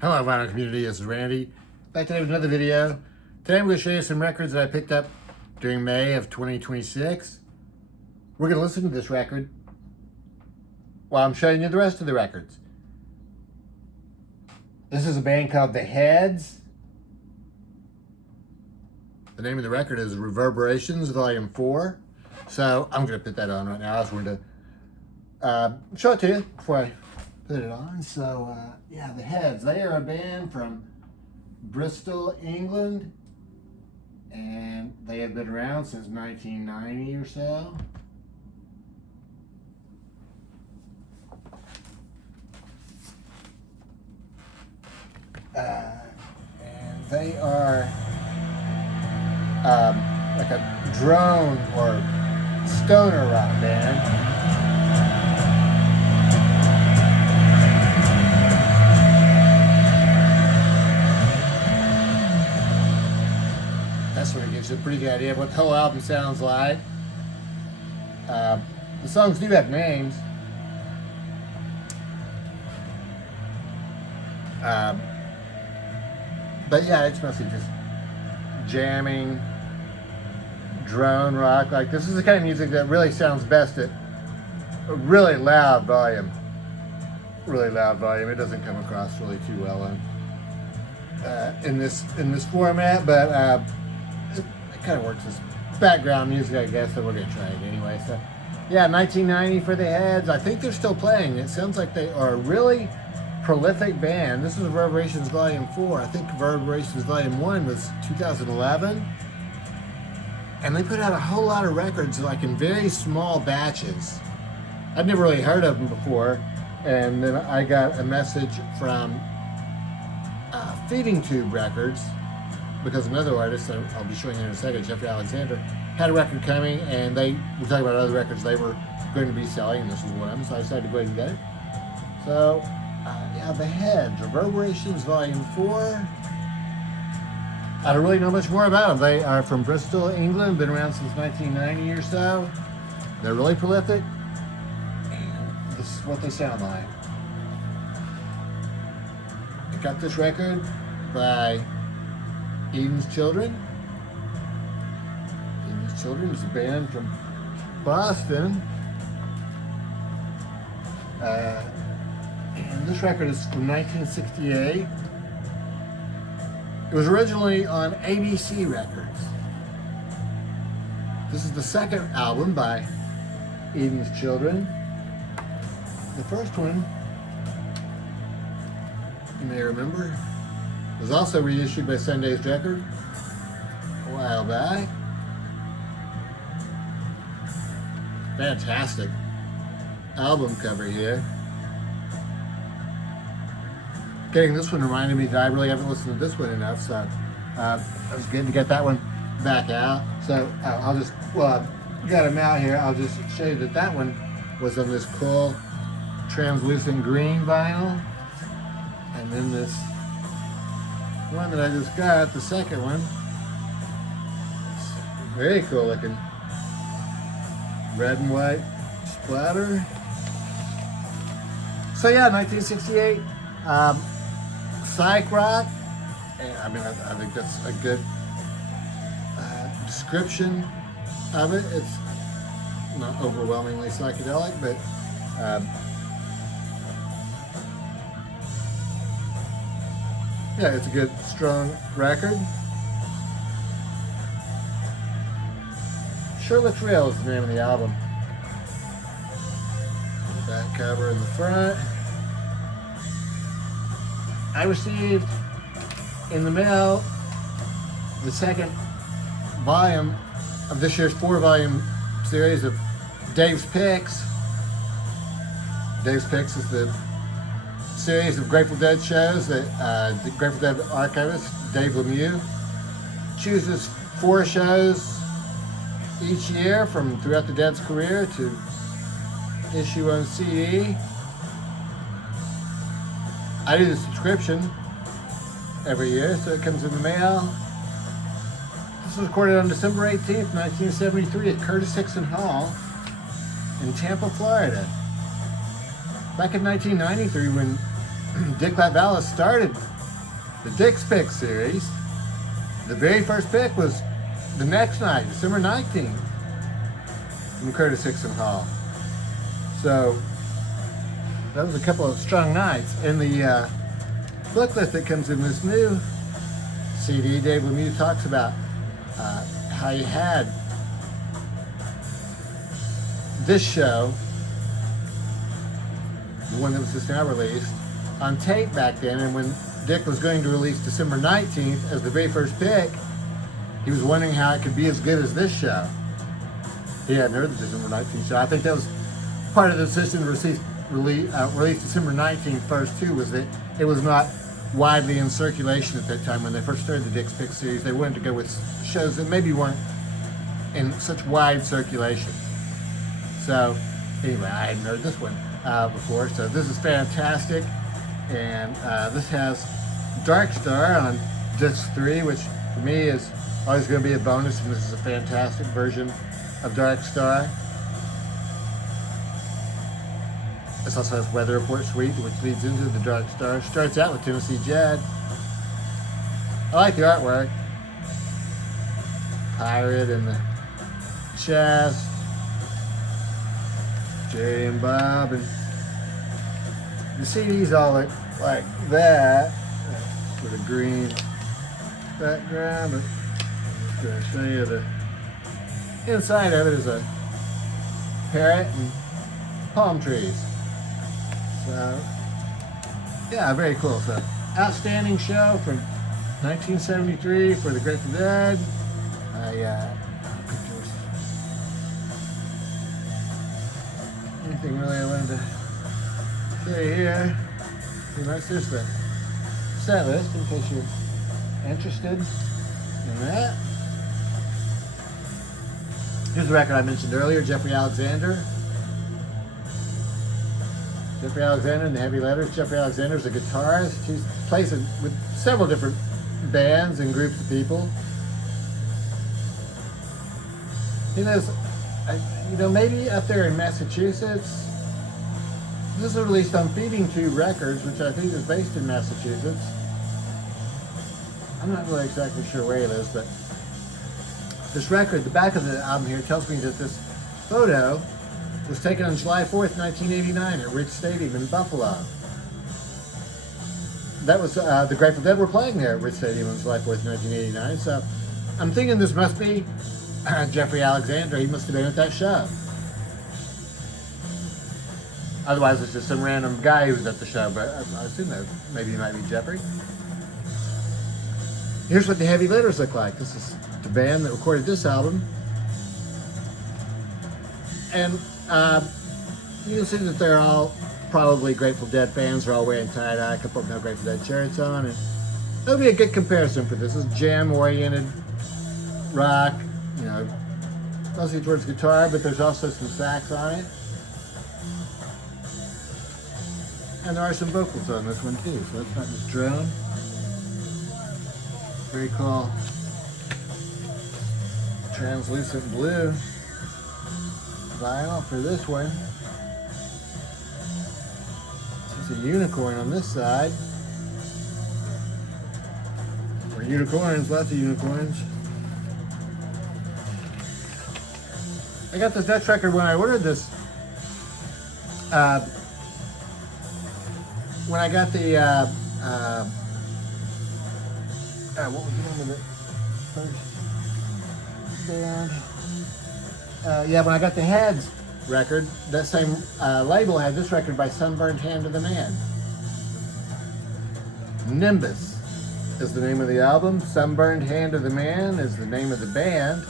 Hello, vinyl community. This is Randy. Back today with another video. Today I'm going to show you some records that I picked up during May of 2026. We're going to listen to this record while I'm showing you the rest of the records. This is a band called The Heads. The name of the record is Reverberations, Volume 4. So I'm going to put that on right now. I was going to show it to you before I put it on. So yeah, The Heads. They are a band from Bristol, England, and they have been around since 1990 or so. And they are like a drone or stoner rock band. That sort of gives you a pretty good idea of what the whole album sounds like. The songs do have names. But yeah, it's mostly just jamming, drone rock. Like, this is the kind of music that really sounds best at a really loud volume. Really loud volume. It doesn't come across really too well in this format, but it kind of works as background music, I guess. So we're gonna try it anyway. So yeah, 1990 for The Heads. I think they're still playing. It sounds like they are a really prolific band. This is Reverberations Volume 4. I think Reverberations Volume 1 was 2011. And they put out a whole lot of records like in very small batches. I'd never really heard of them before. And then I got a message from Feeding Tube Records, because another artist, I'll be showing you in a second, Jeffrey Alexander, had a record coming, and they were talking about other records they were going to be selling, and this was one of them, so I decided to go ahead and get it. So, yeah, The Heads, Reverberations Volume 4. I don't really know much more about them. They are from Bristol, England, been around since 1990 or so. They're really prolific, and this is what they sound like. I got this record by Eden's Children. Eden's Children is a band from Boston. And this record is from 1968. It was originally on ABC Records. This is the second album by Eden's Children. The first one, you may remember, was also reissued by Sunday's Record a while back. Fantastic album cover here. Getting this one reminded me that I really haven't listened to this one enough, so it was good to get that one back out. So I'll just, well, I got them out here, I'll just show you that that one was on this cool translucent green vinyl. And then this one that I just got, the second one, it's very cool looking. Red and white splatter. So yeah, 1968. Psych rock. And I mean, I think that's a good description of it. It's not overwhelmingly psychedelic, but yeah, it's a good, strong record. Sure Looks Real is the name of the album. Back cover in the front. I received in the mail the second volume of this year's 4-volume series of Dave's Picks. Dave's Picks is the series of Grateful Dead shows that the Grateful Dead archivist Dave Lemieux chooses 4 shows each year from throughout the Dead's career to issue on CD. I do the subscription every year, so it comes in the mail. This was recorded on December 18th, 1973 at Curtis Hickson Hall in Tampa, Florida. Back in 1993, when Dick Latvala started the Dick's Pick series. The very first pick was the next night, December 19th, from Curtis Hickson Hall. So that was a couple of strong nights. In the booklet that comes in this new CD, Dave Lemieux talks about how he had this show, the one that was just now released, on tape back then, and when Dick was going to release December 19th as the very first pick, he was wondering how it could be as good as this show. He hadn't heard the December 19th show. I think that was part of the decision to release December 19th first too, was that it was not widely in circulation at that time when they first started the Dick's Pick series. They wanted to go with shows that maybe weren't in such wide circulation. So anyway, I hadn't heard this one before, so this is fantastic. And this has Dark Star on disc 3, which for me is always going to be a bonus, and this is a fantastic version of Dark Star. This also has Weather Report Suite, which leads into the Dark Star. Starts out with Tennessee Jed. I like the artwork. Pirate in the chest. Jerry and Bob, and the CDs all look like that, with a green background. But I'm just going to show you the inside of it is a parrot and palm trees. So, yeah, very cool. So, outstanding show from 1973 for the Grateful Dead. Pictures. Anything really I wanted to say here? Pretty much just the set list in case you're interested in that. Here's the record I mentioned earlier, Jeffrey Alexander. Jeffrey Alexander in the heavy letters. Jeffrey Alexander's a guitarist. He plays with several different bands and groups of people. He knows, maybe up there in Massachusetts. This is released on Feeding Tube Records, which I think is based in Massachusetts. I'm not really exactly sure where he lives, but this record, the back of the album here, tells me that this photo was taken on July 4th, 1989 at Rich Stadium in Buffalo. That was, the Grateful Dead were playing there at Rich Stadium on July 4th, 1989, so I'm thinking this must be Jeffrey Alexander. He must have been at that show. Otherwise, it's just some random guy who was at the show, but I assume that maybe he might be Jeffrey. Here's what the heavy letters look like. This is the band that recorded this album. And you can see that they're all probably Grateful Dead fans. They're all wearing tie-dye, a couple of no Grateful Dead shirts on. And it'll be a good comparison for this. This is jam-oriented rock, mostly towards guitar, but there's also some sax on it. And there are some vocals on this one too, so it's not just drone. Very cool. Translucent blue vinyl for this one. This is a unicorn on this side. Or unicorns, lots of unicorns. I got this Dutch record when I ordered this. When I got the, what was the name of it? First band. When I got the Heads record, that same label had this record by Sunburned Hand of the Man. Nimbus is the name of the album. Sunburned Hand of the Man is the name of the band.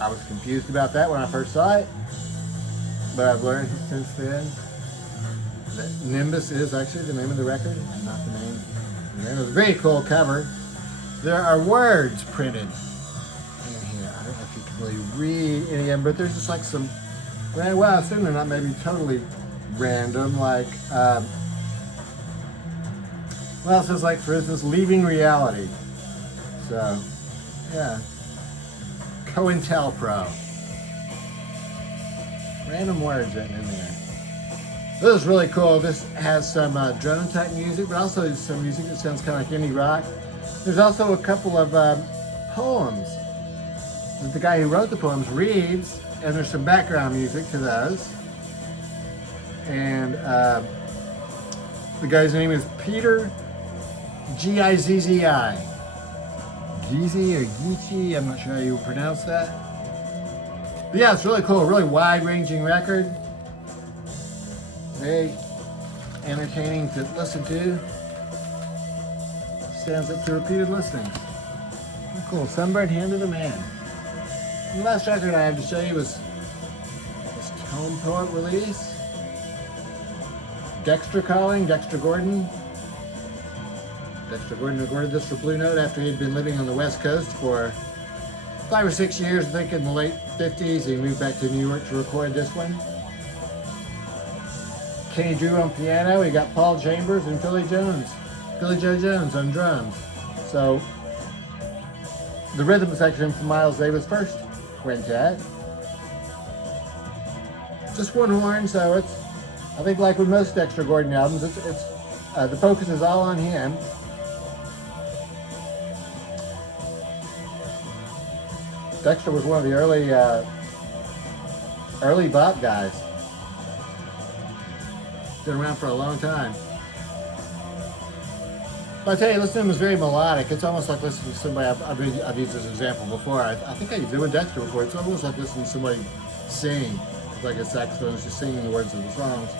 I was confused about that when I first saw it, but I've learned since then that Nimbus is actually the name of the record and not the name. It was a very cool cover. There are words printed in here. I don't know if you can really read any of them, but there's just like some, well, I assume they're not maybe totally random, like, it says like, for instance, leaving reality. So, yeah. COINTELPRO. Random words written in there. This is really cool. This has some drone type music, but also some music that sounds kind of like indie rock. There's also a couple of poems that the guy who wrote the poems reads, and there's some background music to those. And the guy's name is Peter Gizzi. Gizzi or Gizzi, I'm not sure how you pronounce that. But yeah, it's really cool, really wide-ranging record. Very entertaining to listen to. Stands up to repeated listening. Cool, Sunburned, Hand of the Man. And the last record I have to show you was this Tone Poet release. Dexter calling, Dexter Gordon. Dexter Gordon recorded this for Blue Note after he had been living on the West Coast for 5 or 6 years, I think in the late 50s. He moved back to New York to record this one. Kenny Drew on piano. We got Paul Chambers and Philly Joe Jones on drums. So the rhythm section from Miles Davis' first quintet. Just one horn, so it's, I think like with most Dexter Gordon albums, it's the focus is all on him. Dexter was one of the early bop guys. Been around for a long time. But I tell you, listening to him is very melodic. It's almost like listening to somebody, I've used this example before. I think I used it with Dexter before. It's almost like listening to somebody sing. It's like a saxophonist just singing the words of the songs.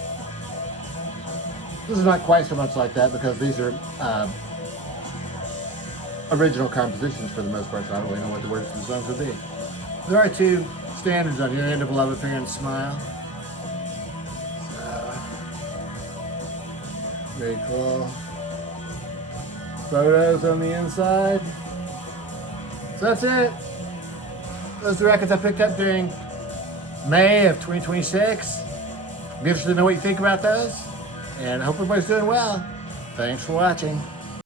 This is not quite so much like that because these are original compositions for the most part, so I don't really know what the words of the songs would be. There are two standards on here, End of Love Affair and Smile. Very cool. Photos on the inside. So that's it. Those are the records I picked up during May of 2026. Be interested to know what you think about those. And I hope everybody's doing well. Thanks for watching.